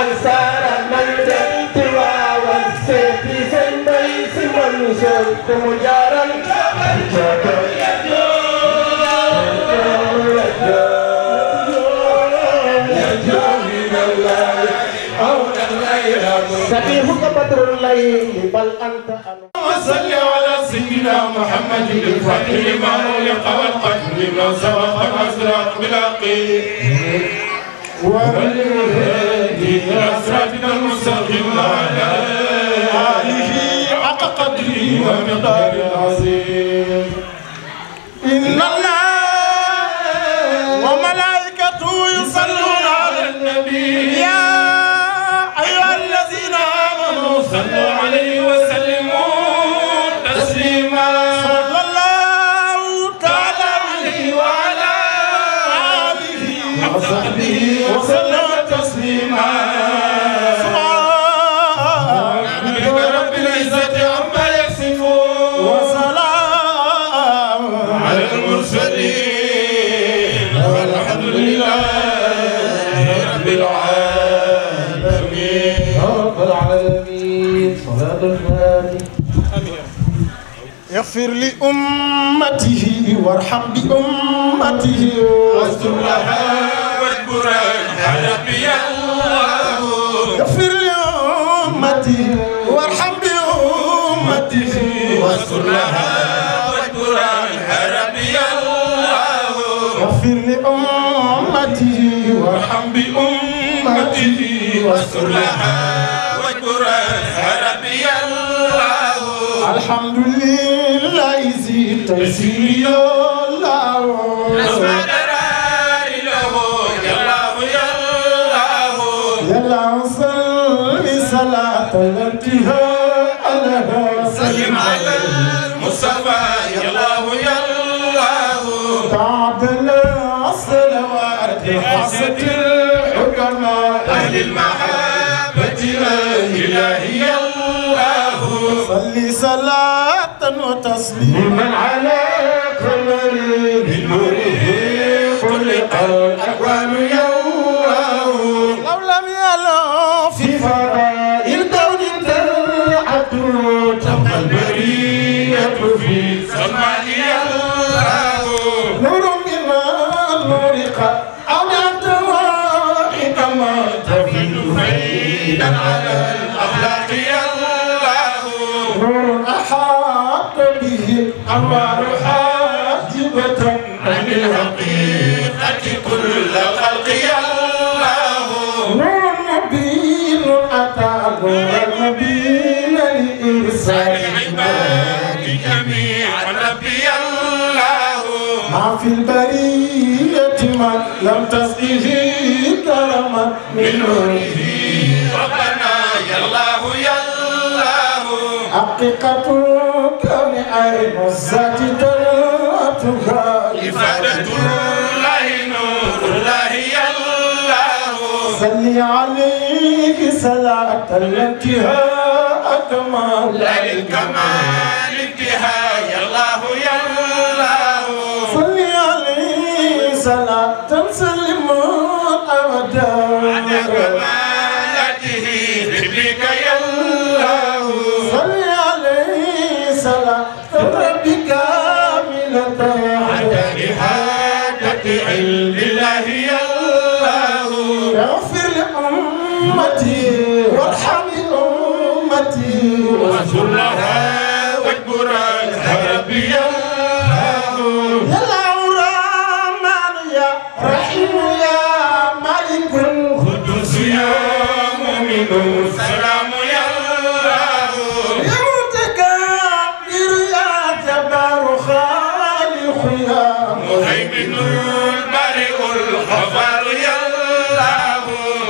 أنصار نجد والسيف سنبي سمنسل كمجارا سبيحك بدر الليل بل أنت وصل على سيدنا محمد الفتح لما أغلق والقتل لما سبق الأسرار بلاقي والهادي إلى صراطنا المستقيم وعلى آله حق قدره ومقدار العظيم إن الله وملائكته يصلون على النبي يا أيها الذين آمنوا صلوا عليه وسلموا تسليما صلى الله تعالى عليه وعلى آله وصحبه وسلم تسليما اغفر لأمته وارحم بأمته واستر لها واجبرها يا ربي الله اغفر لأمته وارحم بأمته واستر لها واجبرها يا ربي الله اغفر لأمته وارحم بأمته واستر لها واجبرها يا ربي الله الحمد لله زيد تيسير الله اسمع درار له يا الله يا الله يا الله صل صلاة الانتهاء لها سلم على المصطفى يا الله يا الله تعبنا الصلوات حسة الحكماء أهل المحبة الإلهي يا الله صلي صلاة وتسليما على قمر بنوره خلق الأكوان يوم لو لم يلو في فضاء الكون تلعب تبقى البرية في سماء الله نور من النور قد أودعت وحكما تفيد فيدا على الأخلاق أحاط به الأنوار حاجبة عن الحقيقة كل الخلق يا الله نور نبيل أتى نور النبيل لإرسال العباد جميعا ربي الله ما في البرية من لم تسقه كرما من نوره ربنا يا الله يا حقيقة كون عين الذات دلوتها إفادة الله نور الله يا الله صل عليه صلاة الانتهاء كمال الكمال انتهاء يا الله يا الله صل عليه صلاة سلم أبدا على كمالته بك يا الله ربي كاملة عدد حاجة علم الله يا الله اغفر لأمتي وارحم أمتي واغفر لها واجبرها يا ربي يا الله يا الله رحمن يا رحيم يا مالك القدوس يا مؤمن سلام يا مهيمن البارئ الغفار يا الله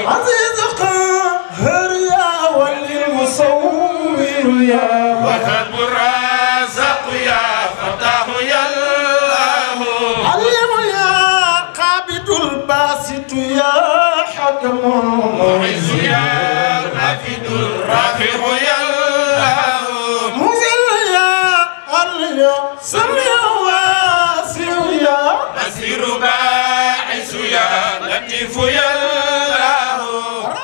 عزيز قاهر يا ولي المصور يا وهاب الرازق يا فتاه يا الله عليم يا قابض الباسط يا حكم معز يا رافد الرافع يا الله مذل يا علي سميع بصير باعث يا لطيف يا الله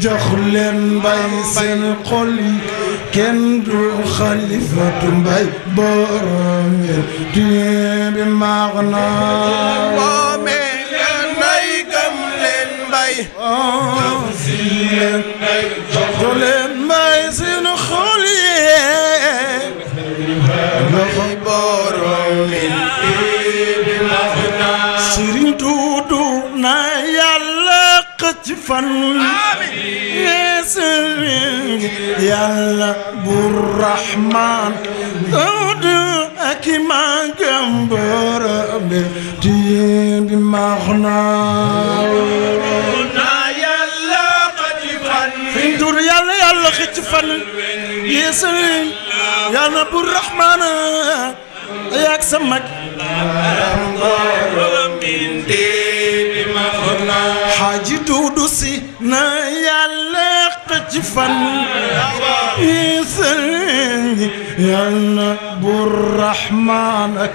jox leen mbay seen xol yi kenn du xalifatu mbay borom yi bi maax na woome leen mbay gëm leen mbay jox leen mbay seen xol yi loxo borom yi bi maax na Sëriñ Duudu na Yàlla xëcc fan Yàlla bu Rahmaan doodu ak magam borom bi maax na Yàlla xëcc fan fi tur Yàlla xëcc fan yeesal Yàlla bu Rahmaan ak sa mag Haji Duudu Si na Yàlla xëcc fan yeesal Yàlla bu Rahmaan ak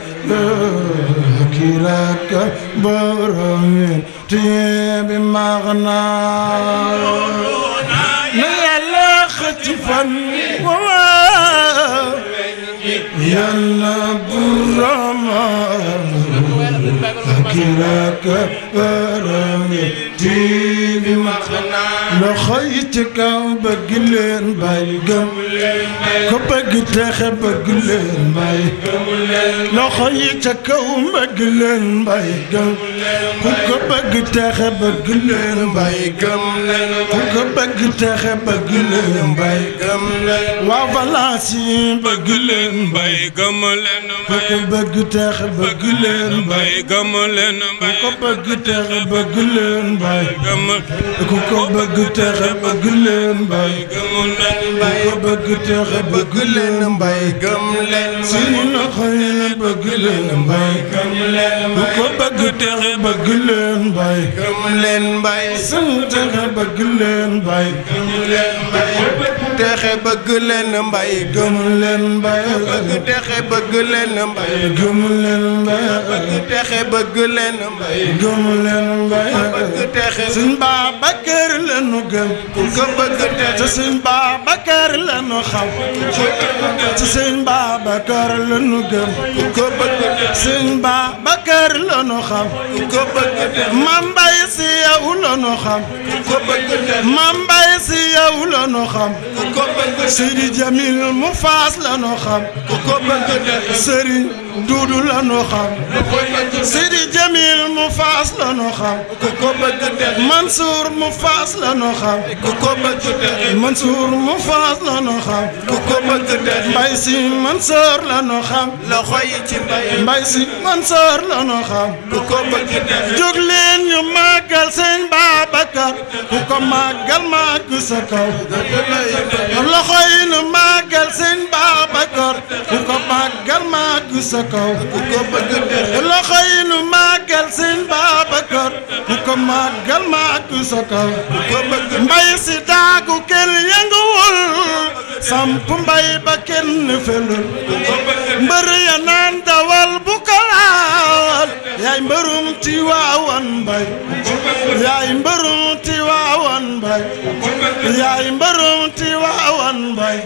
kiraka borom bi maax na Yàlla xëcc fan Yàlla bu Rahmaan kiraka borom bi maax na loxo yi ci kaw bëgg leen bay gëm ko bëgg texe bëgg leen bay loxo yi ci kaw bëgg leen bay gëm ku ko bëgg texe bëgg leen bay gëm ku ko bëgg texe bëgg leen bay gëm waa Valence yi bëgg leen bay gëm leen ku ko bëgg texe bëgg leen bay gëm leen ku ko bëgg texe bëgg leen bay gëm ku ko bëgg texe bëgg leen mbay gëm leen mbay ku ko bëgg texe bëgg leen mbay gëm leen suñu loxo yi bëgg leen mbay gëm leen ku ko bëgg texe bëgg leen mbay gëm leen mbay suñu texe bëgg leen mbay gëm leen mbay texe bëgg leen mbay gëm leen mbay bëgg texe bëgg leen mbay gëm leen mbay bëgg texe bëgg leen mbay gëm leen mbay bëgg texe suñ Babakar lanu gëm ku ko bëgg texe suñ Babakar lanu xam ci suñ Babakar lanu gëm ku ko bëgg texe suñ Babakar lanu xam ku ko bëgg texe Mam Mbay Si yow lanu xam ku ko bëgg texe Mam Mbay Si yow lanu xam ku ko bëgg texe Seydi Jamil mu Faas lanu xam ku ko bëgg texe Sëriñ Duudu lanu xam Seydi Jamil mu Faas lanu xam ku ko bëgg texe Mansour mu Faas lanu xam ku ko bëgg texe Mansour mu Faas lanu xam ku ko bëgg texe Mbay Si Mansour lanu xam loxo yi ci Mbay Si Mansour lanu xam ku ko bëgg texe jóg leen ñu màggal Sëñ Babakar ku ko màggal màgg sa kaw loxo yi ñu màggal Sëñ Babakar ku ko màggal màgg sa kaw ku ko bëgg texe loxo yi ñu màggal Sëñ Babakar ku ko màggal màgg sa kaw Mbay Si daagu kenn yënguwul samp mbay ba kenn felul mbër ya naan dawal bu ko laal yaay mbërum Tiwaawan Mbay yaay mbërum Tiwaawan Mbay yaay mbërum Tiwaawan Mbay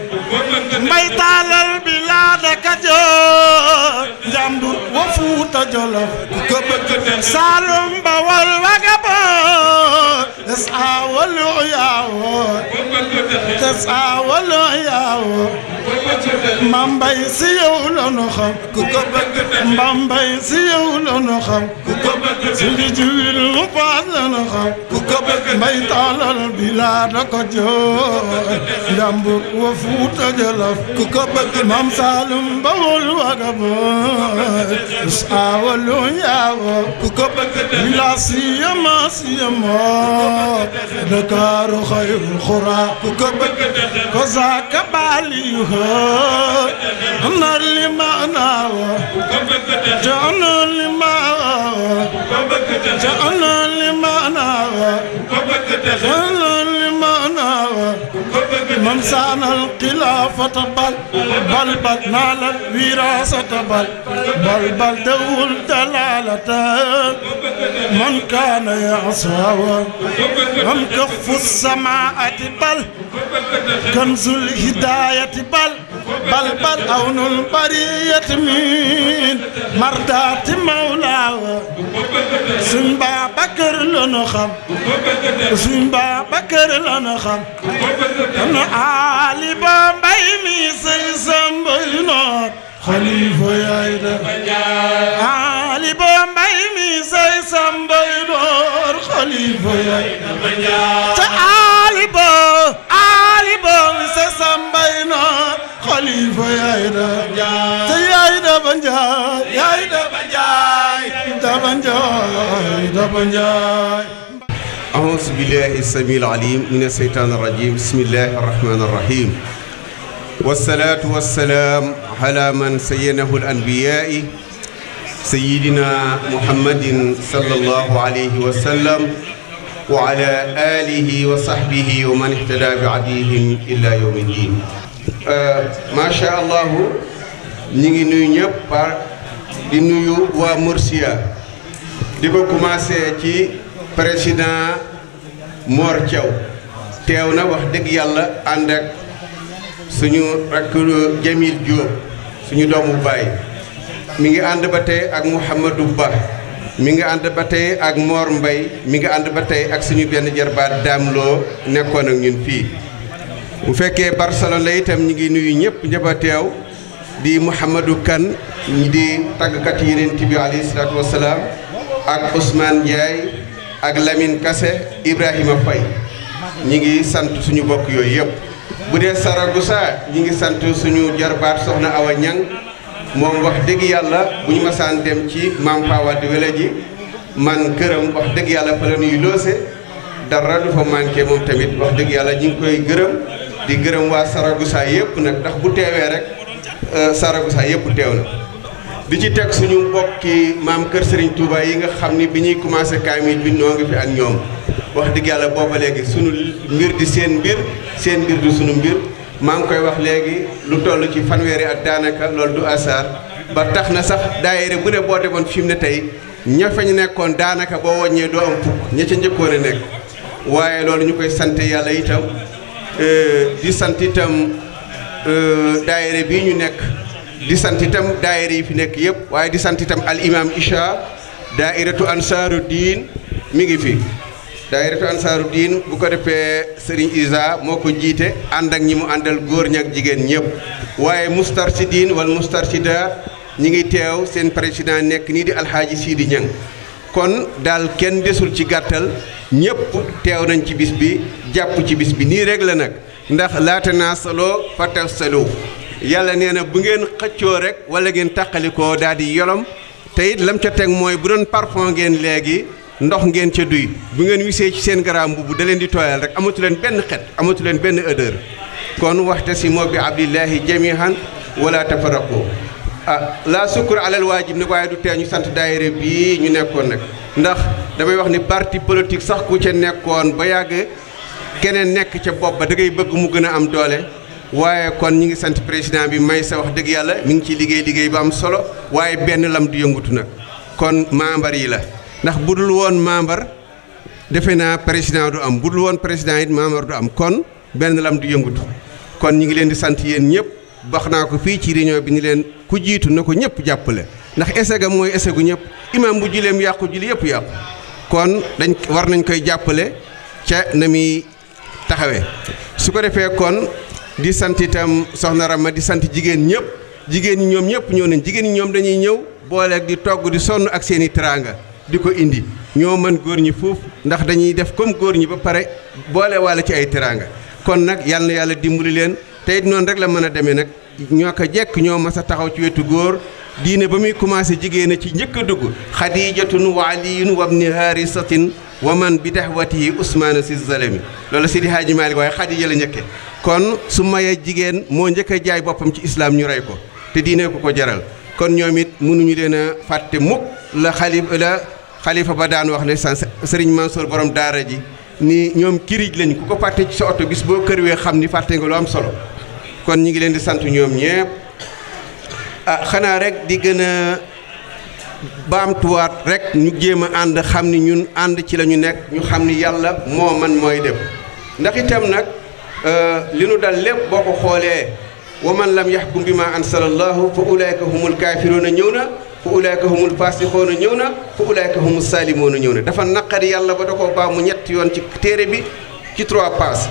Mbay taalal bi laada Kajoor Njambur wa Fuuta Jolof Saalum Bawol Wagabon تسعى والعياو Mambay si yow la nu xam ku ko bëgg Mambay si yow la nu xam ku ko bëgg si di jiwil mu paas la nu xam ku ko bëgg mbay taalal bilaa da ko jooy Njambur wa Fuuta Jolof ku ko bëgg Mam Saalum Bawol waga boy usaawalu yaawo ku ko bëgg bila siyama Dakaaru xayrul xuraa ku ko bëgg ko zaaka baali أنا اللي معنا جعلنا اللي معنا جعلنا اللي معنا جعلنا اللي معنا ممسانا الخلافة بل نال الوراثة بل دول دلالة من كان يعصى من كف السماء بل كنز الهداية بل أون البرية من مردات مولاه سنبا بكر لنخم سنبا بكر لنخم أنا علي بامباي ميسي سنبينات خليفة يايدا علي بامباي ميسي سنبينات خليفة يايدا تعالي با ميسي سنبينات خليفة يايدا يايدا بنجاي يايدا بنجاي أعوذ بالله السميع العليم من الشيطان الرجيم بسم الله الرحمن الرحيم والصلاة والسلام على من سينه الأنبياء سيدنا محمد صلى الله عليه وسلم وعلى آله وصحبه ومن اهتدى بعديهم إلى يوم الدين ما شاء الله نيجي نيو di nuyu waa Murcia di ko commencé ci président Mor Thiaw teew na wax dëgg yàlla ànd ak suñu rakk Jamil Diop suñu doomu baay mi ngi ànd ba tey ak Mouhamadou Ba mi ngi ànd ba tey ak Mor Mbay mi ngi ànd ba tey ak suñu benn jarbaat Dame Lo nekkoon ak ñun fii bu fekkee Barcelone la itam ñi ngi nuyu ñëpp ñëpp a teew di Mouhamadou Kane di tàggkat Yonent bi alayhi salaatu wasalaam ak Ousmane Ndiaye ak Lamine Kassé Ibrahima Faye ñi ngi sant suñu bokk yooyu yëpp bu dee Saragossa ñi ngi sant suñu jarbaat soxna Awa Ñang moom wax dëgg yàlla bu ñu masaan dem ci Maam Fawade Wele ji man këram wax dëgg yàlla fa la ñuy loose dara du fa manqué moom tamit wax dëgg yàlla ñi ngi koy gërëm di gërëm waa Saragossa yëpp nag ndax bu teewee rek Saragossa yëpp teew na di ci teg suñu mbokki maam kër Serigne Touba yi nga xam ni bi ñuy commencé kaamil bi noo ngi fi ak ñoom wax dëgg yàlla booba léegi suñu mbir di seen mbir du suñu mbir maa ngi koy wax léegi lu toll ci fanweeri at daanaka loolu du asaar ba tax na sax daayira bu ne boo demoon fi mu ne tey ña fa ñu nekkoon daanaka boo wàññee doo am fukk ña ca njëkkoon a nekk waaye loolu ñu koy sant yàlla itam di sant itam daayira bii ñu nekk di sant itam daayira yi fi nekk yëpp waaye di sant itam al imam Isha daairatu ansaaru diin mi ngi fi daairatu ansaaru diin bu ko defee Serigne Isa moo ko jiite ànd ak ñi mu àndal góor ñi ak jigéen ñëpp waaye mustarsidiin wala mustarsida ñi ngi teew seen président nekk nii di alxaaji Sidi Ñang kon daal kenn desul ci gàttal ñëpp teew nañ ci bis bi jàpp ci bis bi nii rek la nag ndax laata naa saloo fataw saloo yàlla nee na bu ngeen xëccoo rek wala ngeen tàqalikoo daal di yolom te it lam ca teg mooy bu doon parfum ngeen léegi ndox ngeen ca duy bu ngeen wisee ci seen garaam mbubu da leen di tooyal rek amatu leen benn xet amatu leen benn odeur kon waxte si moo bi abdillahi jamihan wala tafarraqu la sukkur alal waajib nag waaye du tee ñu sant daayira bii ñu nekkoon nag ndax damay wax ni parti politique sax ku ca nekkoon ba yàgg keneen nekk ca bopp ba da ngay bëgg mu gën a am doole waaye kon ñi ngi sant président bi may sa wax dëgg yàlla mi ngi ciy liggéey bu am solo waaye benn lam du yëngutu nag kon membre yi la ndax bu dul woon membre defe naa président du am bu dul woon président it membre du am kon benn lam du yëngutu kon ñi ngi leen di sant yéen ñëpp wax naa ko fii ci réunion bi ni leen ku jiitu na ko ñëpp jàppale ndax esega mooy esegu ñëpp imam bu juleem yàqu juli yëpp yàqu kon dañ war nañ koy jàppale ca na muy taxawee su ko defee kon di sant itam soxna Rama di sant jigéen ñëpp jigéen ñi ñoom ñëpp ñëw nañ jigéen ñi ñoom dañuy ñëw booleeg di togg di sonn ak seen i teraanga di ko indi ñoo mën góor ñi foofu ndax dañuy def comme góor ñi ba pare boole walla ci ay teraanga kon nag yal na yàlla dimbali leen te it noonu rek la mën a demee nag ñoo ko jekk ñoo mas a taxaw ci wetu góor diine ba muy commencé jigéen a ci njëkk a dugg xadijatun wa aliyun wa ibni harisatin wa man bi dahwatihi usmaana si zalami loolu Seydi Hadji Malick waaye xadija la njëkke kon su mayee jigéen moo njëkk a jaay boppam ci islam ñu rey ko te diine ko jaral kon ñoom it mënuñu leen a fàtte mukk la xalifa ba daan wax ne sëriñ Mansour borom daara ji ni ñoom kirij lañ ku ko fàtte ci sa oto bis boo kërwee xam ni fàtte nga lu am solo kon ñi ngi leen di sant ñoom ñépp xanaa rek di gën a baamtuwaat rek ñu jéem a ànd xam ni ñun ànd ci la ñu nekk ñu xam ni yàlla moo man mooy def ndax itam nag li nu dal lépp boo ko xoolee wa man lam yaxkum bi ma ansalallahu fa ulaayka humul kaafiruuna ñëw na fa ulaayka humul faasixoona ñëw na fa ulaayka humul saalimoona ñëw na dafa naqari yàlla ba da koo baax mu ñetti yoon ci téere bi ci 3 pages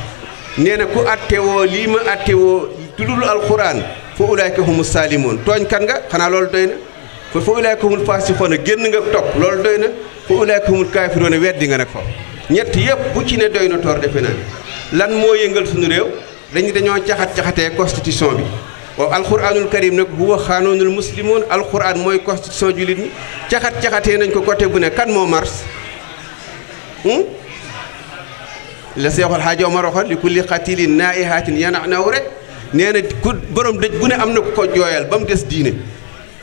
nee na ku attewoo lii ma attewoo tuddul alxuraan fa ulaayka humul saalimoon tooñ kan nga xanaa loolu doy na fa ulaayka humul faasixoona génn nga topp loolu doy na fa ulaayka humul kaafiruuna weddi nga nag fa ñett yëpp bu ci ne doy na toor defe naa lan moo yëngal suñu réew dañoo caxatee constitution bi waaw alquranul karim nag huwa xaanoonul muslimoon alquran mooy constitution jullit ñi caxatee nañ ko côté bu ne kan moo mars la Seexul Xaaji Omar waxoon li kulli xatilin naaihatin yananaw rek nee na ku borom dëj bu ne am na ku ko jooyal ba mu des diine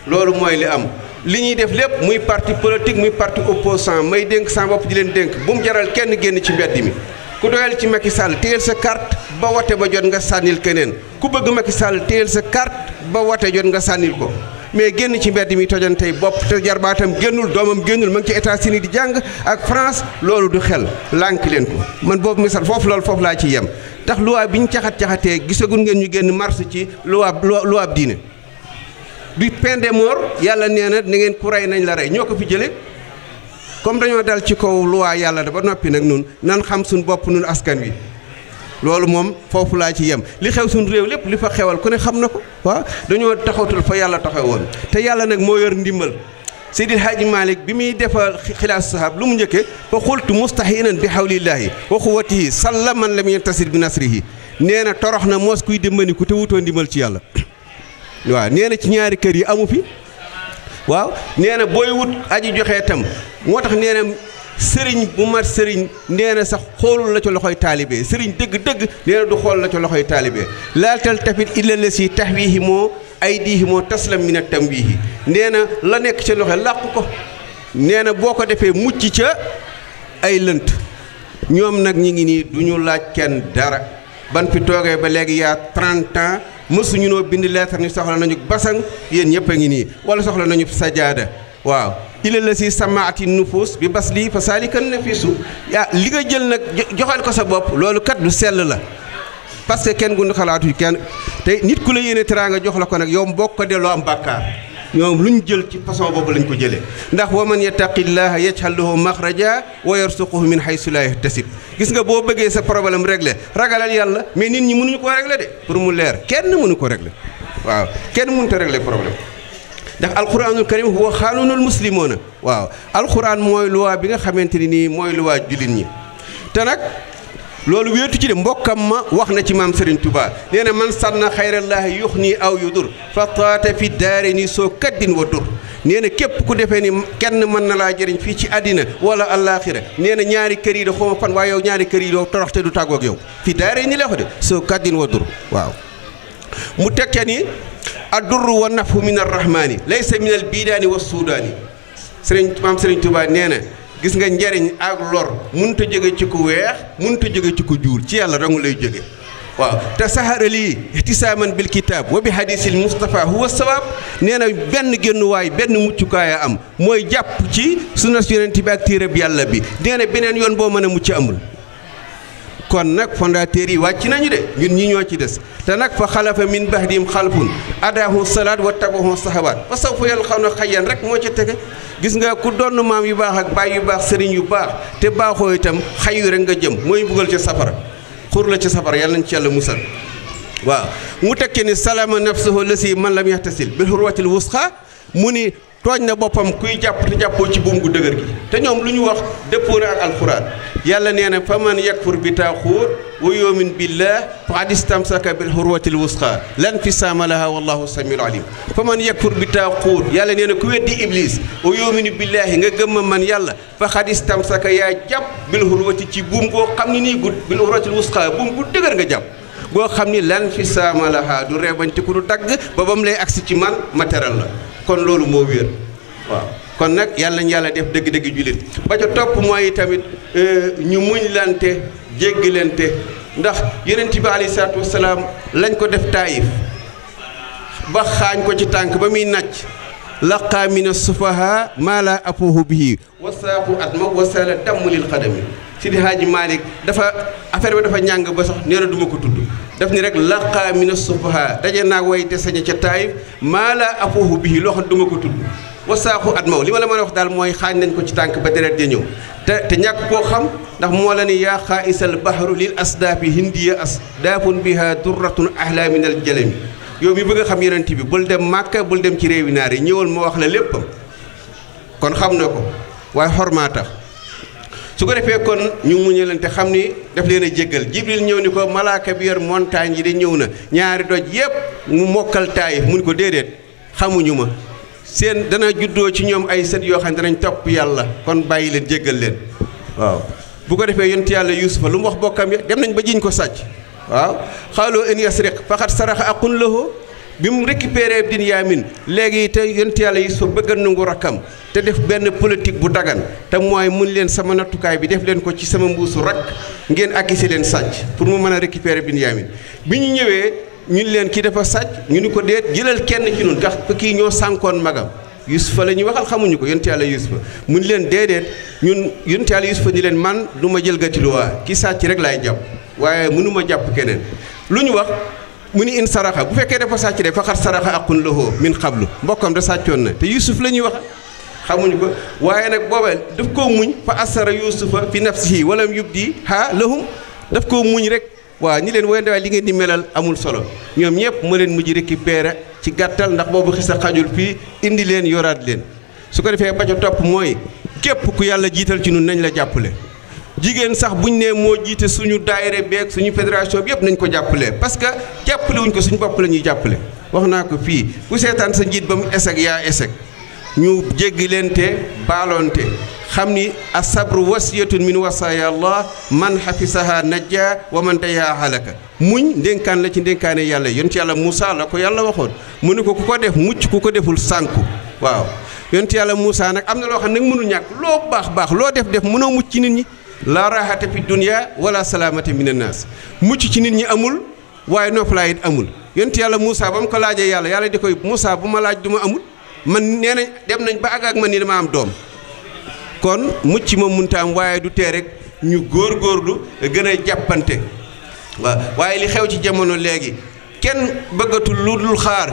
loolu mooy li am li ñuy def lépp muy parti politique muy parti opposant may dénk sa bopp di leen dénk bu mu jaral kenn génn ci mbedd mi ku doyal ci Macky Sall téyel sa carte ba wote ba jot nga sànnil keneen ku bëgg Macky Sall téyel sa carte ba wote jot nga sànnil ko mais génn ci mbedd mi tojantey bopp te jarbaatam génnul doomam génnul ma ngi ci États-Unis di jàng ak France loolu du xel lànk leen ko man boobu misal foofu laa ci yem tax loi bi ñu caxatee gisagul ngeen ñu génn mars ci loi diine du peine de mort yàlla nee na ngeen ku rey nañ la rey ñoo ko fi jële comme dañoo dal ci kaw loi yàlla da ba noppi nag nun nan xam suñ bopp nun askan wi loolu moom foofu laa ci yem li xew suñ réew lépp li fa xewal ku ne xam na ko waaw dañoo taxawatul fa yàlla taxawoon te yàlla nag moo yor ndimbal Seydil Hadji Malick bi muy defal xilaas sahab lu mu njëkkee fa xultu mustahinan bi hawlillahi wa quwwatihi salla man lam yantasir bi nasrihi nee na torox na moos kuy dimbaliku te wutoo ndimbal ci yàlla waaw nee na ci ñaari kër yi amu fi waaw nee na booy wut aji joxe itam moo tax nee na sëriñ bu mat sëriñ nee na sax xoolul la ca loxoy taalibe sëriñ dëgg-dëgg nee na du xool la ca loxoy taalibe laa taltafit illa lasi tahwihi moo aydihi moo taslam min at-tamwihi nee na la nekk ca loxo làq ko nee na boo ko defee mucc ca ay lënt ñoom nag ñi ngi nii du ñu laaj kenn dara ban fi toogee ba léegi yaa 30 ans mësuñu noo bind lettre ni soxla nañu basang yéen ñëpp a ngi nii wala soxla nañu sajaada waaw ila la si samaati nufus bi bas lii fa saalikan nafisu yaa li nga jël nag joxal ko sa bopp loolu kat lu sell la parce que kenn gundu xalaatu kenn te nit ku la yéene teraanga jox la ko nag yow mbokk ko delloo am bàkkaar ñoom lu ñu jël ci façon boobu lañ ko jëlee ndax wa man yattaqillaha yaj'al lahu maxraja wa yarsuquhu min haysu la yahtasib gis nga boo bëggee sa problème réglé ragalal yàlla mais nit ñi mënuñu ko réglé de pour mu leer kenn mënu ko réglé waaw kenn mënut a réglé problème ndax alquranul karim huwa xaanunul muslimoona waaw alquran mooy loi bi nga xamante ni nii mooy loi jullit ñi te nag loolu wéetu ci de mbokkam ma wax na ci maam Serigne Touba nee na man sànna xayrallaahi yux nii aw yu dur fa taata fi daare nii soo kaddin wa dur nee na képp ku defee ni kenn mën na laa jëriñ fii ci àddina wala àllaaxira nee na ñaari kër yi da xawma fan waaye yow ñaari kër yi doo torox te du tàggoog yow fi daare ni la ko de soo kaddin wa dur waaw mu tekkee ni addurru wa nafu min arrahmaani laysa min al biidaani wa suudaani maam Serigne Touba nee na gis nga njariñ ak lor mënut a jóge ci ku weex mënut a jóge ci ku juul ci yàlla dong lay jóge waaw te saxara lii ihtisaaman bil kitaab wa bi hadisil Mustafa huwa sawaab nee na benn génnuwaay benn muccukaay a am mooy jàpp ci sunna yonent bi ak téereb yàlla bi nee na beneen yoon boo mën a mucc amul kon nag fondateur yi wàcc nañu de ñun ñi ñoo ci des te nag fa xalafa min bahdihim xalfun adaahu salaat wa tabahu sahawaat fa sawfa yalqawna xayyan rek moo ci tege gis nga ku doon maam yu baax ak baay yu baax sëriñ yu baax te baaxoo itam xayu rek nga jëm mooy buggal ca safara xur la ca safara yàlla nañ ci yàlla musal waaw mu tekkee ni salama nafsuhu lasi man lam yaxtasil bil hurwatil wusqa mu ni tooñ na boppam kuy jàpp te jàppoo ci buum gu dëgër gi te ñoom lu ñu wax dëppoo na ak alquran yàlla nee na fa man yakfur bi taaxuut wa yu'min billah faqad istamsaka bil hurwatil wusqa lan fisaama laha wallahu samiul alim fa man yakfur bi taaxuut yàlla nee na ku weddi iblis wa yu'min billahi nga gëm man yàlla faqad istamsaka yaa jàpp bil hurwati ci buum goo xam ne nii gu bil hurwatil wusqa buum gu dëgër nga jàpp goo xam ni lan fisaama laha du reebañte ku du dagg ba ba mu lay agsi ci man ma teral la kon loolu moo wér waaw kon nag yàlla nañu yàlla def dëgg-dëgg jullit ba ca topp mooy tamit ñu muñ lante jéggalante ndax yonent bi alayhi salaatu wasalaam lañ ko def taayif ba xaañ ko ci tànk ba muy nàcc laqaa mina sufaha maa la afuhu bihi wasaafu atma wasala damm lil xadami Sidi Haaji Malick dafa affaire bi dafa ñàng ba sax nee na du ma ko tudd daf ni rek laqaa mina sufaha daje naag way te saña ca taayif maa la afuhu bihi loo xam du ma ko tudd wasaaxu at maw li ma la mën a wax daal mooy xaañ nañ ko ci tànk ba deret ja ñëw te ñàkk koo xam ndax moo la ni yaa xaaisal bahru lil asdaafi hindiya asdaafun biha durratun ahla min al jalami yow mi bëgg a xam yonent bi bul dem Màkka bul dem ci réewi naar yi ñëwal ma wax la léppam kon xam na ko waaye xormaa tax su ko defee kon ñu muñalante xam ni daf leen a jéggal Jibril ñëw ni ko malaaka bi yor montagne yi de ñëw na ñaari doj yépp mu mokkal taayif mu ni ko déedéet xamuñu ma seen dana juddoo ci ñoom ay sët yoo xam ne danañ topp yàlla kon bàyyi leen jéggal leen waaw bu ko defee yonent yàlla yuusufa lu mu wax bokkam ya dem nañ ba jiñ ko sàcc waaw xaaloo in yasriq faqad saraxa aqun lahu bi mu récupéré Binyaamin léegi te yonent yàlla yuusufa bëgg a nangu rakkam te def benn politique bu dagan te mooy mun leen sama nattukaay bi def leen ko ci sama mbuusu rakk ngeen akkisi leen sàcc pour mu mën a récupérer Binyaamin bi ñu ñëwee ñun leen kii dafa sàcc ñu ni ko déet jëlal kenn ci ñun tax kii ñoo sànkoon magam Yusufa la ñuy waxal xamuñu ko yonent yàlla Yusufa mu ni leen déedéet ñun yonent yàlla Yusufa ni leen man du ma jël gati luwaa ki sàcc rek laay jàpp waaye mënuma jàpp keneen lu ñu wax mu ni in saraxa bu fekkee dafa sàcc de faqat saraxa aqun lahu min qablu mbokkam da sàccoon na te Yusuf la ñuy wax xamuñu ko waaye nag booba daf koo muñ fa asara Yusufa fi nafsihi walam yubdi ha lahum daf koo muñ rek waaw ñi leen woy li ngeen di melal amul solo ñoom ñëpp ma leen mujj récupérer ci gàttal ndax boobu xisa xajul fii indi leen yoraat leen su ko defee ba ca topp mooy képp ku yàlla jiital ci ñun nañ la jàppale jigéen sax buñ ne moo jiite suñu daayira beeg suñu fédération bi yëpp nañ ko jàppale parce que jàppale wuñ ko suñu bopp la ñuy jàppale wax naa ko fii ku seetaan sa njiit ba mu échec yaa échec ñu jéggi leen te baaloonte xam ni asabru wasiyatun min wasaaya allah man xafisaha najja wa man dayaa halaka muñ ndénkaan la ci ndénkaane yàlla yonent yàlla Moussa la ko yàlla waxoon mu ne ko ku ko def mucc ku ko deful sànku waaw yonent yàlla Moussa nag am na loo xam ne nag mënul ñàkk loo baax loo def mënoo mucc ci nit ñi la raxata fi dunya wala salaamata min annaas mucc ci nit ñi amul waaye noppalaay it amul yonent yàlla Moussa ba mu ko laajee yàlla di koy Moussa bu ma laaj du ma amul man nee nañ dem nañ ba àgg ak man ni dama am doom kon mucc ma munta am waaye du tee rek ñu góorgóorlu gën a jàppante waaw waaye li xew ci jamono léegi kenn bëggatul lu dul xaar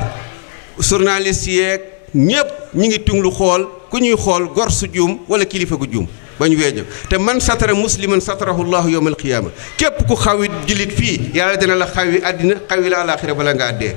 journaliste yeeg ñëpp ñi ngi tunglu xool ku ñuy xool gor su juum wala kilifa gu juum ba ñu weeño te man satara musliman satarahu llahu yawmal qiyaama képp ku xawi jullit fii yàlla dina la xawi àddina xawi la àlaaxira bala ngaa dee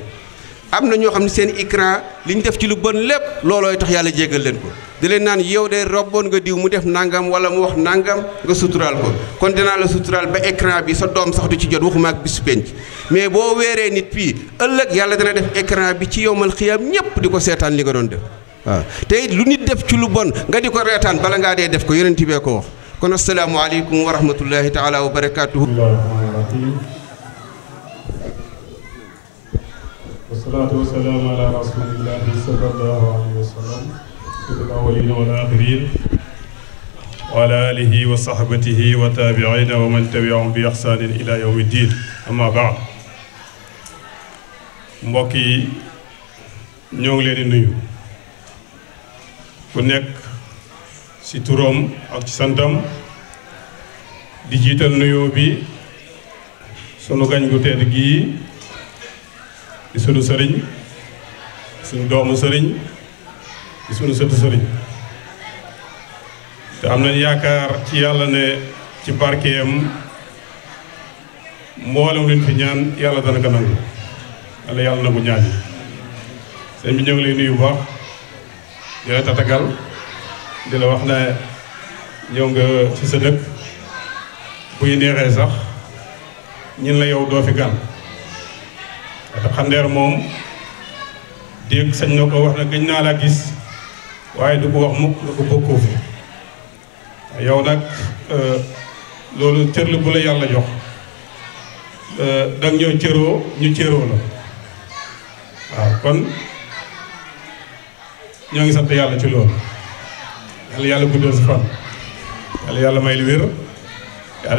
am na ñoo xam ne seen écran li ñu def ci lu bon lépp loolooy tax yàlla jéggal leen ko di leen naan yow de robboon nga diw mu def nangam wala mu wax nangam nga suturaal ko kon dinaa la suturaal ba écran bi sa doom sax du ci jot waxuma ak bisu penc mais boo weeree nit fii ëllëg yàlla dina def écran bi ci yowmal xiyaam ñëpp di ko seetaan li nga doon def waaw te it lu nit def ci lu bon nga di ko reetaan bala ngaa dee def ko yonent bee ko wax kon asalaamaaleykum wa rahmatullahi taala wa barakaatuhu. wasalaatu wasalaamu ala rasulillahi sallallahu alayhi wa sallam sayyidil awwalina wal axirin wa ala alihi wa sahbatihi wa tabiina wa man tabiahum bi ihsanin ila yawmi ddin amma baad mbokk yi ñoo ngi leen di nuyu ku nekk ci turam ak ci santam di jiital nuyoo bi sunu gañ gu tedd gii di sunu sëriñ suñu doomu sëriñ di sunu sëtu sëriñ te am nañ yaakaar ci yàlla ne ci barkeem mboolem luñ fi ñaan yàlla dana ko nangu wala yàlla nangu ñaan yi sëñ bi ñoo ngi lay nuyu bu baax di la tatagal di la wax ne ñëw nga ci sa dëkk buy neexee sax ñun la yow doo fi gan te Xandeer moom dégg sañ na ko wax na gëj naa laa gis waaye du ko wax mukk du ko bokkoo fi yow nag loolu cër la bu la yàlla jox danga ñëw cëroo ñu cëroo la waaw kon ñoo ngi sant yàlla ci loolu yàlla guddal sa fan yàlla may lu wér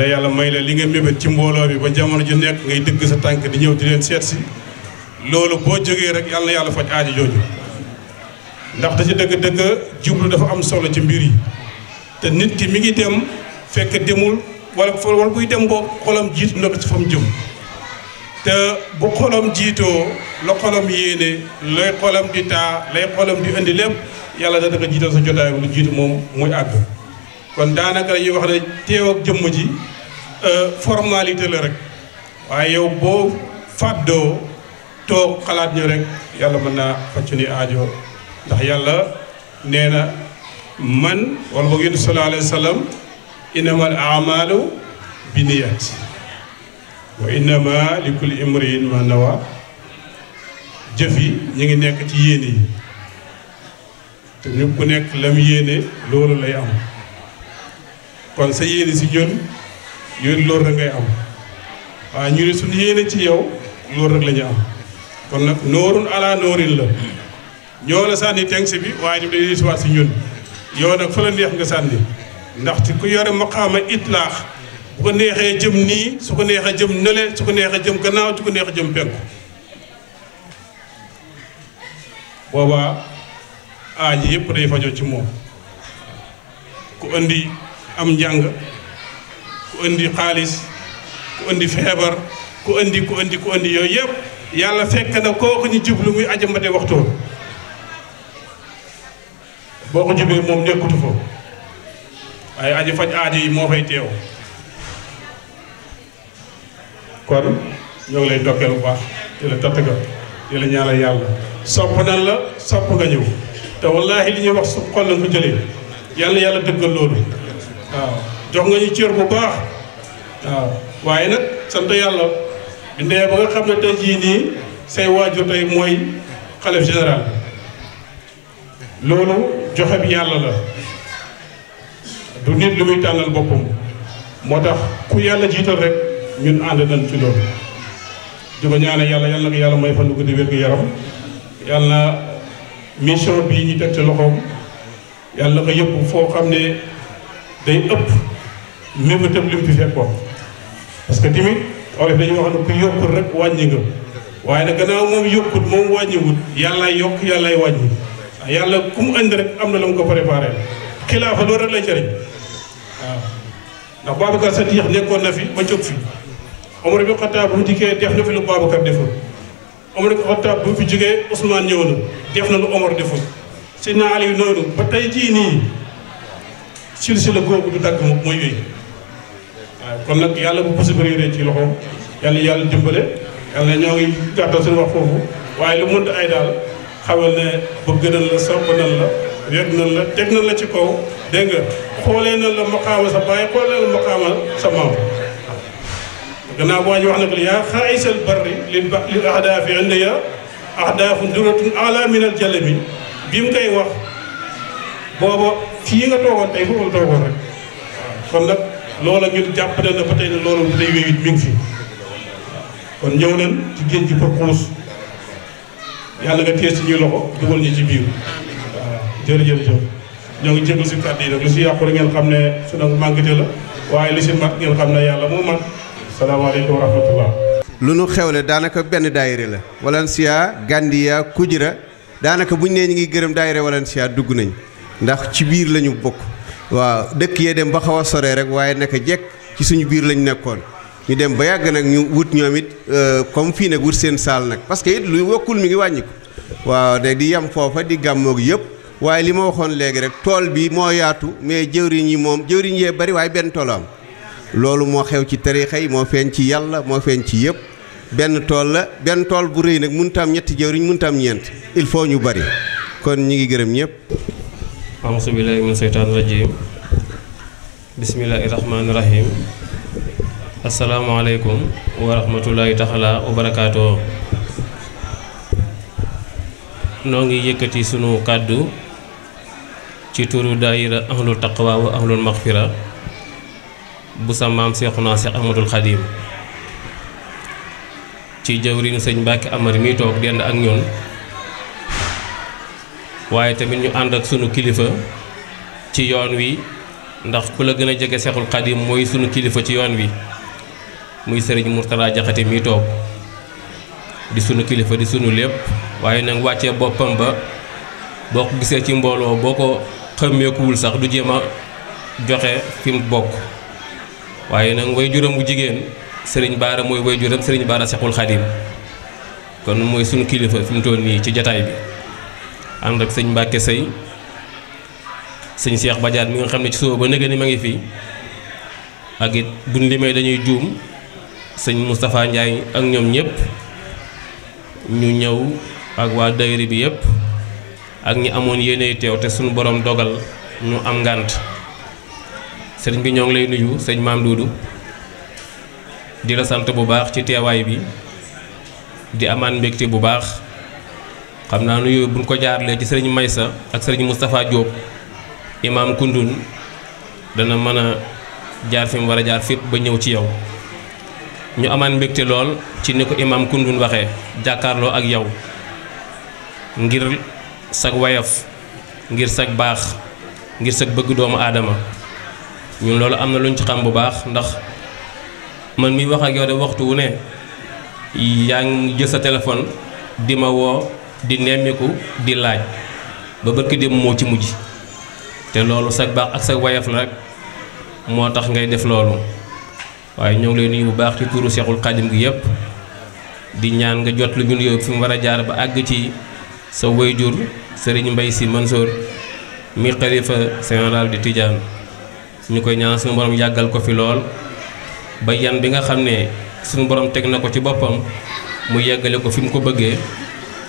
yàlla may la li nga mébét ci mbooloo bi ba jamono ju nekk ngay dëgg sa tànk di ñëw di leen seet si loolu boo jógee rek yàlla na yàlla faj aajo jooju ndaxte ci dëgg-dëgg jublu dafa am solo ci mbir yi te nit ki mi ngi dem fekk demul wala buy dem boo xolam jiitu na ko ci fa mu jëm te bu xolam jiitoo la xolam yéene lay xolam di taa lay xolam di indi lépp yàlla da nga jiital sa jotaay bu lu jiitu moom muy àgg kon daanaka dañuy wax ne teew ak jëmm ji formalité la rek waaye yow boo fàddoo toog xalaat ñu rek yàlla mën naa faccu ni aajo ndax yàlla nee na man wala boog yonent sallallahu alayhi wa sallam innamal a'malu binniyat wa innama li kulli imri'in ma nawa jëf yi ñu ngi nekk ci yéene yi te ñu ku nekk lam yéene loolu lay am kon sa yéene si ñun yooyu loolu rek ngay am waaye ñu ne suñu yéene ci yow loolu rek la ñu am kon nag noorun ala noorin la ñoo la sànni tengsi bi waaye ñu dañuy si waat si ñun yow nag fa la neex nga sànni ndaxte ku yore maqaama itlaax bu ko neexee jëm nii su ko neexee jëm nële su ko neexee jëm gannaaw su ko neexee jëm penku boobaa aaji yëpp day fajoo ci moom ku indi am njàng ku indi xaalis ku indi feebar ku indi yooyu yëpp yàlla fekk na kooku ñu jublu muy ajambate waxtu boo ko jubee moom nekkutu fa waaye aji faj aajo yi moo fay teew kon ñoo ngi lay dokkeel bu baax di la tattagal di la ñaanal yàlla sopp nan la sopp nga ñëw te wallaahi li ñuy wax su xol lañ ko jëlee yàlla dëggal loolu waaw jox nga ñu cër bu baax waaw waaye nag sant yàlla bi ndee ba nga xam ne tey jii nii say waajur tey mooy xalif général loolu joxe bi yàlla la du nit lu muy tànnal boppam moo tax ku yàlla jiital rek ñun ànd nañ ci loolu di ko ñaanal yàlla na ko yàlla may fan lu guddi wér gu yaram yàlla na mission bii ñu teg ci loxoom yàlla na ko yëpp foo xam ne day ëpp mébétam li mu fi fekkoon parce que tamit olof dañuy wax ne ku yokkul rek wàññi nga waaye nag gannaaw moom yokkut moom wàññiwut yàllaay yokk yàllaay wàññi yàlla ku mu indi rek am na la mu ko préparé xilaafa loolu rek lay jëriñ waaw ndax Babacar Sadiq nekkoon na fi ba jóg fi Omar ibn Khattab bu mu dikkee def na fi lu Babacar deful Omar ibn Khattab bu mu fi jógee Ousmane ñëw na def na lu Omar deful Seydina Ali noonu ba tey jii nii silsila googu du dagg moom mooy yooyu waaw kon nag yàlla bu possibilité ci loxoom yàlla dimbale yàlla ñoo ngi gàttal suñu wax foofu waaye lu mënta ay daal xamal ne bëgg nañ la sopp nañ la wér nañ la teg nañ la ci kaw dégg nga xoolee nañ la maqaama sa baay xoolee nañ la maqaama sa maam gannaaw boo ñu wax nag yaa xaayisal barri lil ahdaafi indi ya ahdaafu duratun ala min al jalami bi mu koy wax booba fii nga toogoon tey foofu la toogoon rek kon nag loola ñun jàpp na ba tey ne loolu bu day wéyit mi ngi fi kon ñëw nañ ci géej gi pour xuus yàlla nga téye suñuy loxo dugal ñu ci biir waaw jërëjëf ñoo ngi jégalu si kàddu yi nag lu si yàqu rek ngeen xam ne sunu màngate la waaye li si mat ngeen xam ne yàlla moo mat salaamaaleykum wa rahmatullah. lu nu xewle daanaka benn daayira la Valencia Gandia Kujira daanaka buñ nee ñu ngi gërëm daayira Valencia dugg nañ ndax ci biir la ñu bokk waaw dëkk yee dem ba xaw a sore rek waaye naka jekk ci suñu biir lañ nekkoon ñu dem ba yàgg nag ñu wut ñoom it comme fii nag wut seen saal nag parce que it lu wokkul mi ngi wàññi ko waaw de di yem foofa di gàmmoog yëpp waaye li ma waxoon léegi rek tool bi moo yaatu mais jëwriñ yi moom jëwriñ yee bari waaye benn tool am loolu moo xew ci tariixa yi moo feeñ ci yàlla moo feeñ ci yëpp benn tool la benn tool bu rëy nag mënut a am ñetti jëwriñ mënut a am ñeent il faut ñu bari kon ñi ngi gërëm ñëpp. auzu billaahi mina seytaani rajiim bismillaahi rahmaani rahiim asalaamaaleykum wa rahmatullaahi taala wa barakaatuh. noo ngi yëkkati sunu kàddu ci turu daayira ahlul taqwa wa ahlul maxfira bu sa maam Seexuna Seex Ahmadul Xadim ci jawriñu sëñ Mbàkke Amar mi toog dend ak ñun waaye tamit ñu ànd ak sunu kilifa ci yoon wi ndax ku la gën a jege Seexul Xadim mooy sunu kilifa ci yoon wi muy sëriñ Murtala Jaxate mi toog di sunu kilifa di sunu lépp waaye nag wàccee boppam ba boo ko gisee ci mbooloo boo ko xàmmeekuwul sax du jéem a joxe fi mu bokk waaye nag way juram bu jigéen sëriñ Baara mooy way juram sëriñ Baara Seexul Xadim kon mooy sunu kilifa fi mu toll nii ci jataay bi ànd ak sëñ Mbàkke Sëy sëñ Cheikh Badiane mi nga xam ne ci suba ba nëgë ni ma ngi fi ak it buñ limee dañuy juum sëñ Moustapha Ndiaye ak ñoom ñëpp ñu ñëw ak waa daayira bi yëpp ak ñi amoon yéene teew te suñu borom dogal ñu am ngànt sëriñ bi ñoo ngi lay nuyu sëñ Maam Duudu di la sant bu baax ci teewaay bi di amaan mbégte bu baax xam naa nuyu buñ ko jaarlee ci sëriñ Maysa ak sëriñ Moustapha Diop imaam Kundun dana mën a jaar fi mu war a jaar fépp ba ñëw ci yow ñu amaan mbégte lool ci ni ko imaam Kundun waxee jàkkaarloo ak yow ngir sag wayaf ngir sag baax ngir sag bëgg doomu aadama ñun loolu am na luñ ci xam bu baax ndax man mi wax ak yow de waxtu wu ne yaa ngi jël sa téléphone di ma woo di nemmiku di laaj ba barki dem moo ci mujj te loolu sag baax ak sag wayaf la rek moo tax ngay def loolu waaye ñoo ngi lay nuyu bu baax ci turu Seexul Xadim gi yépp di ñaan nga jot lu ñu yóbbu fi mu war a jaar ba àgg ci sa wayjur Serigne Mbaye Sy Mansour mi xalifa général di Tidiane ñu koy ñaan suñu borom yàggal ko fi lool ba yan bi nga xam ne suñu borom teg na ko ci boppam mu yeggale ko fi mu ko bëggee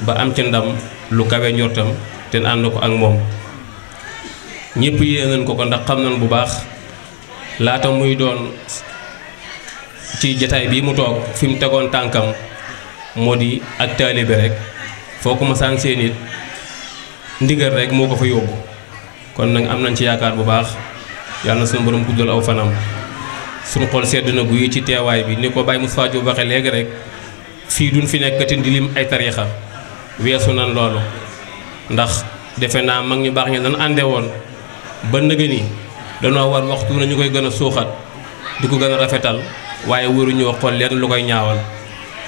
ba am ci ndam lu kawe njortam te ànd ko ak moom ñëpp yéeneen ko ndax xam nañ bu baax laata muy doon ci jataay bii mu toog fi mu tegoon tànkam moo di ak taalibe rek foo ko masaan seen it ndigal rek moo ko fa yóbbu kon nag am nañ ci yaakaar bu baax yàlla na suñu borom guddal aw fanam suñu xol sedd na guy ci teewaay bi ni ko Baye Moustapha Diop waxee léegi rek fii duñ fi nekkati di lim ay tariixa weesu nan loolu ndax defe naa mag ñu baax ñu nan ànde woon ba nëgë ni danoo war waxtu na ñu koy gën a suuxat di ko gën a rafetal waaye waruñoo xool leen lu koy ñaawal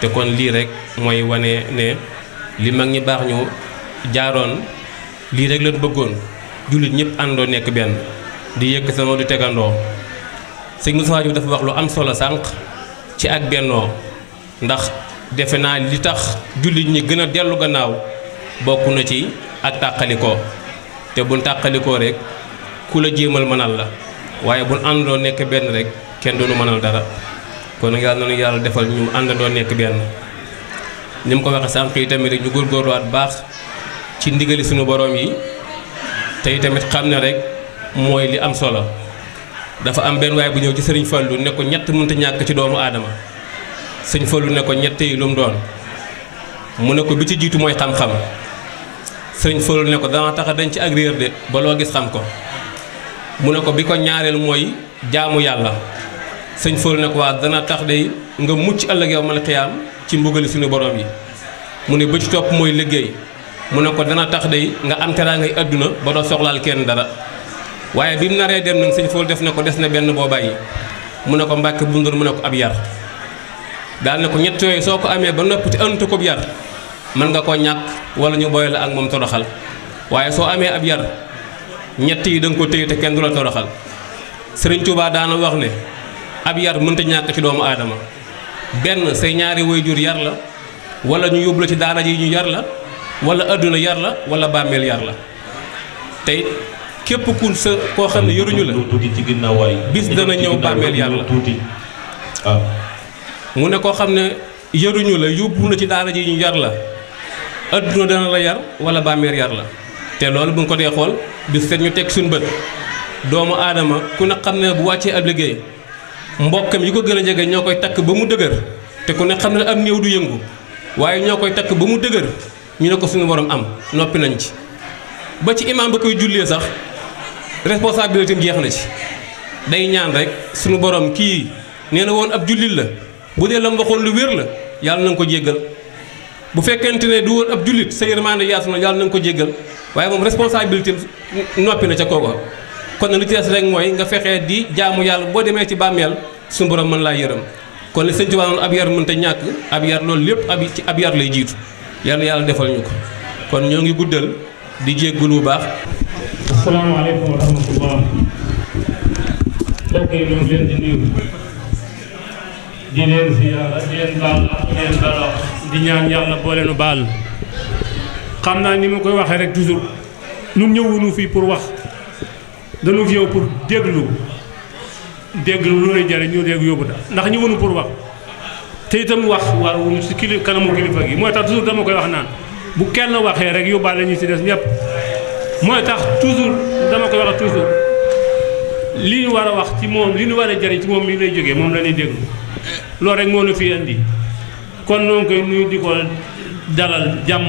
te kon lii rek mooy wane ne li mag ñi baax ñu jaaroon lii rek lañ bëggoon jullit ñëpp àndoo nekk benn di yëkk sama di tegandoo sëñ Moustapha Diop dafa wax lu am solo sànq ci ak bennoo ndax defe naa li tax jullit ñi gën a dellu gannaaw bokk na ci ak tàqalikoo te buñ tàqalikoo rek ku la jéemal mënal la waaye buñ àndandoo nekk benn rek kenn doonu mënal dara kon nag yàlla na yàlla defal ñu àndandoo nekk benn ni mu ko waxee sànq yi tamit rek ñu góorgóorluwaat baax ci ndigali suñu borom yi te tamit xam ne rek mooy li am solo dafa am benn waay bu ñëw ci sëriñ Fallu ne ko ñett mënta ñàkk ci doomu aadama sëñ Fallu ne ko ñett yi lu mu doon mu ne ko bi ci jiitu mooy xam-xam sëriñ Fallu ne ko dana tax a dañ ci ak réer de ba loo gis xam ko mu ne ko bi ko ñaareel mooy jaamu yàlla sëñ Fallu ne ko waa dana tax day nga mucc ëllëg yow mal xiyaam ci mbugali suñu borom yi mu ne ba ci topp mooy liggéey mu ne ko dana tax day nga am teraangay àdduna ba doo soxlaal kenn dara waaye bi mu naree dem nag sëñ Fallu def ne ko des na benn boo bàyyi mu ne ko Mbàkke bundur mu ne ko ab yar daal ne ko ñett yooyu soo ko amee ba noppi te ëntu ko ab yar mën nga koo ñàkk wala ñu boole la ak moom toroxal waaye soo amee ab yar ñett yi da nga ko téye te kenn du la toroxal Sëriñ Tuubaa daana wax ne ab yar mënta ñàkk ci doomu aadama benn say ñaari waajur yar la wala ñu yóbbu la ci daara ji ñu yar la wala adduna yar la wala bàmmeel yar la tey képp ku sa koo xam ne yoruñu la bis dana ñëw bàmmeel yar la mu ne koo xam ne yaruñu la yóbbu na ci daara ji ñu yar la adduna dana la yar wala bàmmeel yar la te loolu bu nga ko dee xool bis set ñu teg suñu bët doomu aadama ku ne xam ne bu wàccee ab liggéey mbokkam yi ko gën a jege ñoo koy takk ba mu dëgër te ku ne xam ne am néew du yëngu waaye ñoo koy takk ba mu dëgër ñu ne ko suñu borom am noppi nañ ci ba ci imaam ba koy jullee sax responsabilité am jeex na ci day ñaan rek suñu borom kii nee na woon ab jullit la bu dee la mu waxoon lu wér la yàlla na nga ko jéggal bu fekkente ne du woon ab jullit sa yërmande yaatu na yàlla na nga ko jéggal waaye moom responsabilité am noppi na ca kooka kon nag li ci des rek mooy nga fexee di jaamu yàlla boo demee ci bàmmeel suñu borom mën laa yërëm kon li sëñ Tuubaa noonu ab yar mënta ñàkk ab yar loolu lépp ci ab yar lay jiitu yàlla yàlla defal ñu ko kon ñoo ngi guddal di jéggul bu baax. asalaamaaleykum wa rahmatullah. mbokk yi ñu ngi leen di nuyu di leen ziyaara di leen baal ak di leen baal di ñaan yàlla boole nu baal. xam naa ni ma koy waxee rek toujours ñun ñëwuñu fii pour wax dañu fi ñëw pour déglu lu lay jariñ ñu dégg yóbbu daal ndax ñëwuñu pour wax te itam wax war wuñu si kanamu kilifa gi mooy tax toujours dama koy wax naan bu kenn waxee rek yóbbaale ñu si des ñëpp mooy tax toujours dama koy wax toujours li ñu war a wax ci moom li ñu war a jariñ ci moom mi lay jógee moom la ñuy déglu loolu rek moo ñu fi indi kon noonu koy nuyu di ko dalal jàmm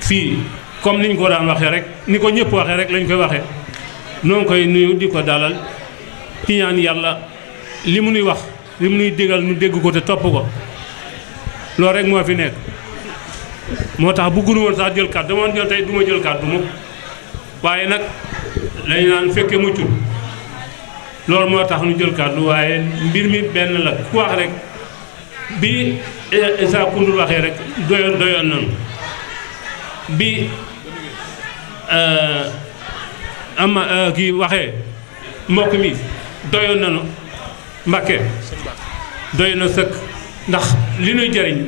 fii comme ni ñu ko daan waxee rek ni ko ñëpp waxee rek lañ koy waxee noonu koy nuyu di ko dalal ci ñaan yàlla li mu nuy wax li mu nuy digal nu dégg ko te topp ko loolu rek moo fi nekk moo tax bëgguñu woon sax jël kàddu dama jël tey du ma jël kàddu mukk waaye nag lañu naan fekke muccul loolu moo tax nu jël kàddu waaye mbir mi benn la ku wax rek bi Issa Koundoul waxee rek doyoon nañu bi kii waxee mbokk mi doyoon nañu Mbàkke doy na sëkk ndax li ñuy jariñ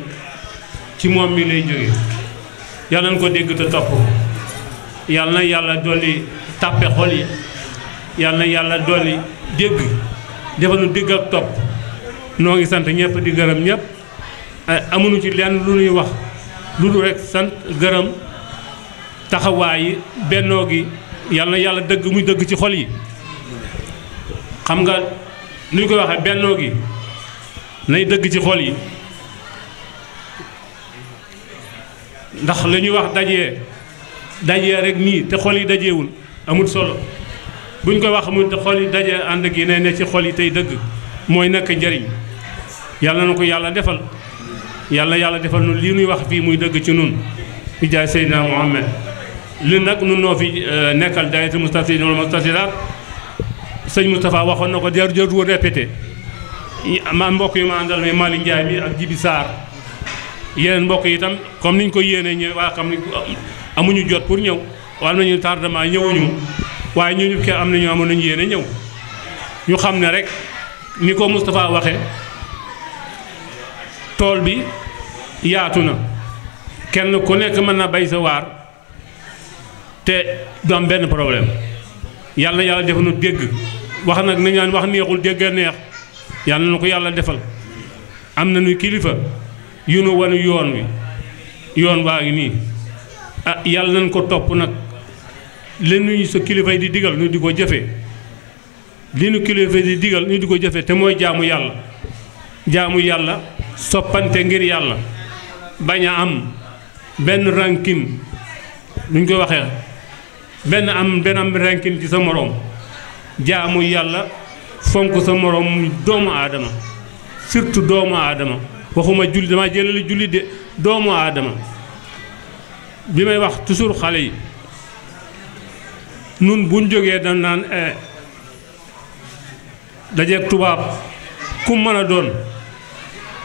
ci moom mi lay jóge yàlla na ko dégg te topp yàlla na yàlla dolli tàppe xol yi yàlla na yàlla dolli dégg defal nu dégg ak topp noo ngi sant ñëpp di gërëm ñëpp amuñu ci lenn lu ñuy wax lu dul rek sant gërëm taxawaay yi bennoo gi yàlla na yàlla dëgg muy dëgg ci xol yi xam nga ni ñu koy waxee bennoo gi nay dëgg ci xol yi ndax la ñuy wax dajee rek nii te xol yi dajeewul amul solo buñ koy wax amul te xol yi dajee ànd gi ne ci xol yi tey dëgg mooy nekk njariñ yàlla na ko yàlla defal yàlla defal nu lii nuy wax fii muy dëgg ci nun bi jaay Seydina Muhammad li nag nun noo fi nekkal daayira Moustarchidine wal Moustarchidaat sëñ Moustapha waxoon na ko jarul répété ma mbokk yi ma àndal mais Malick Ndiaye mi ak Jibi Sarr yeneen mbokk yi itam comme niñ ko yéene ñëw waa xam ni amuñu jot pour ñëw wala nañu tardement ñëwuñu waaye ñu ke am nañu amoon nañu yéene ñëw ñu xam ne rek ni ko Moustapha waxe tool bi yaatu na kenn ku nekk mën na bay sa waar te du am benn problème yàlla def nu dégg wax nag nañ naan wax neexul dégg neex yàlla na ko yàlla defal am na nu kilifa yu nu wanu yoon waa ngi nii ah yàlla nañ ko topp nag li nuy sa kilifa yi di digal nu di ko jëfe li nu kilifa yi di digal nu di ko jëfe te mooy jaamu yàlla soppante ngir yàlla bañ a am benn rankin nuñ ko waxee benn am rankin ci sa moroom jaamu yàlla fonk sa moroom doomu aadama surtout doomu aadama waxuma julli dama jëlali julli de doomu aadama bi may wax toujours xale yi nun buñ jógee dañ naan dajeeg tubaab ku mën a doon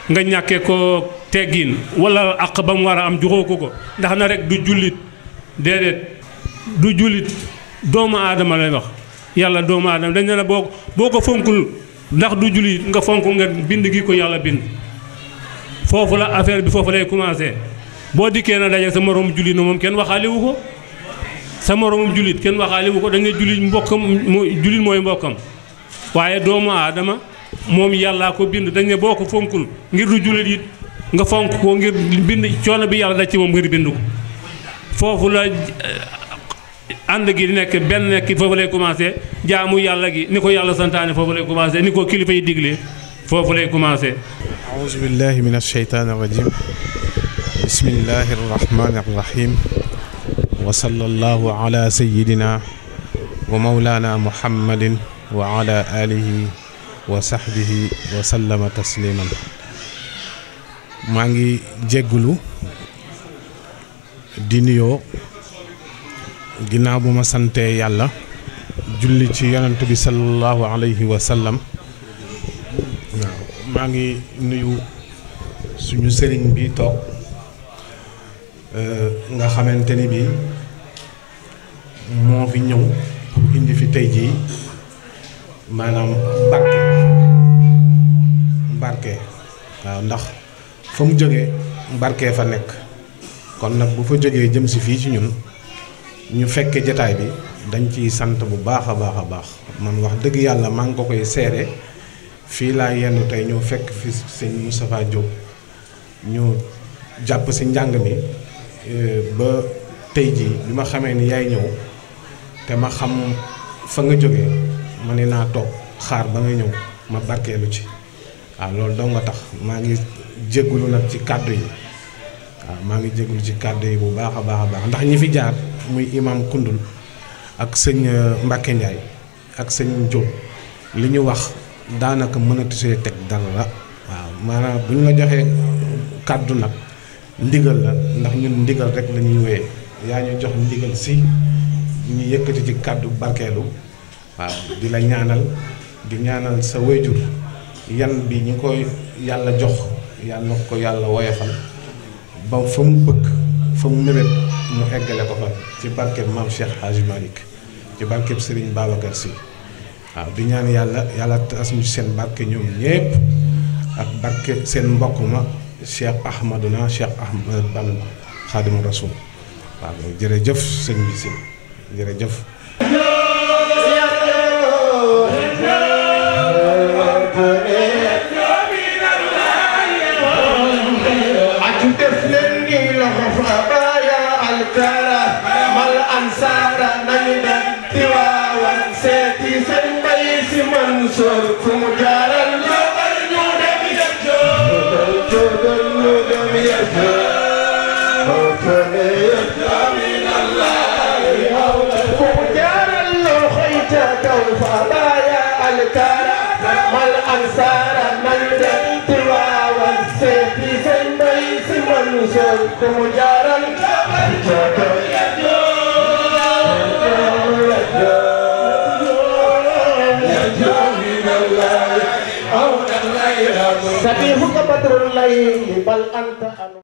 nga ñàkkee ko teggiin wala àq ba mu war a am joxoo ko ndax na rek du jullit déedéet du jullit doomu aadama lay wax yàlla doomu aadama dañ ne la boo ko fonkul ndax du jullit nga fonk nga bind gi ko yàlla bind foofu la affaire bi foofu lay commencé boo dikkee na daje sa moroom jullit na moom kenn waxaaliwu ko sa moroomum jullit kenn waxaaliwu ko dañ ne jullit mbokkam jullit mooy mbokkam waaye doomu aadama moom yàllaa ko bind dañ ne boo ko fonkul ngir du jullit it nga fonk ko ngir bind coono bi yàlla daj ci moom ngir bind ko foofu la ànd gi di nekk benn nekk foofu lay commencé jaamu yàlla gi ni ko yàlla santaane foofu lay commencé ni ko kilifa yi digle foofu lay commencé. أعوذ بالله من الشيطان الرجيم بسم الله الرحمن الرحيم وصلى الله على سيدنا ومولانا محمد وعلى آله وصحبه وسلم تسليما maa ngi jéggulu di nuyoo ginnaaw bu ma santee yàlla julli ci yonent bi sallallahu alayhi wa sallam waaw maa ngi nuyu suñu sëriñ bi toog nga xamante ni bi moo fi ñëw indi fi tey jii maanaam barke waaw ndax fa mu jógee barke fa nekk kon nag bu fa jógee jëm si fii ci ñun ñu fekke jataay bi dañ ciy sant bu baax a baax a baax man wax dëgg yàlla maa ngi ko koy seere fii laa yenn tey ñëw fekk fi sëñ Moustapha Diop ñu jàpp si njàng mi ba tey jii bi ma xamee ni yaay ñëw te ma xam fa nga jógee ma ne naa toog xaar ba nga ñëw ma barkeelu ci waaw loolu doo nga tax maa ngi jéggulu nag ci kàddu yi waaw maa ngi jéggulu ci kàddu yi bu baax a baax a baax ndax ñi fi jaar muy imam Koundoul ak sëñ Mbacke Ndiaye ak sëñ Diop li ñu wax daanaka mënatu see teg dara waaw maanaam bu ñu la joxee kàddu nag ndigal la ndax ñun ndigal rek la ñuy wéyee yaa ñu jox ndigal si ñu yëkkati ci kàddu barkeelu waaw di la ñaanal di ñaanal sa wayjur yan bi ñu koy yàlla jox yàlla ko yàlla woyofal ba fa mu bëgg fa mu mébét mu eggale ko fa ci barkeb maam Cheikh Hadji Malick ci barkeb Serigne Babacar Sy waaw di ñaan yàlla tas mu ci seen barke ñoom ñépp ak barke seen mbokk ma Cheikh Ahmaduna Cheikh Ahmad Bamba Xaadimu Rasuul waaw jërëjëf sëñ bi si jërëjëf. سبيحك بدر الليل بل أنت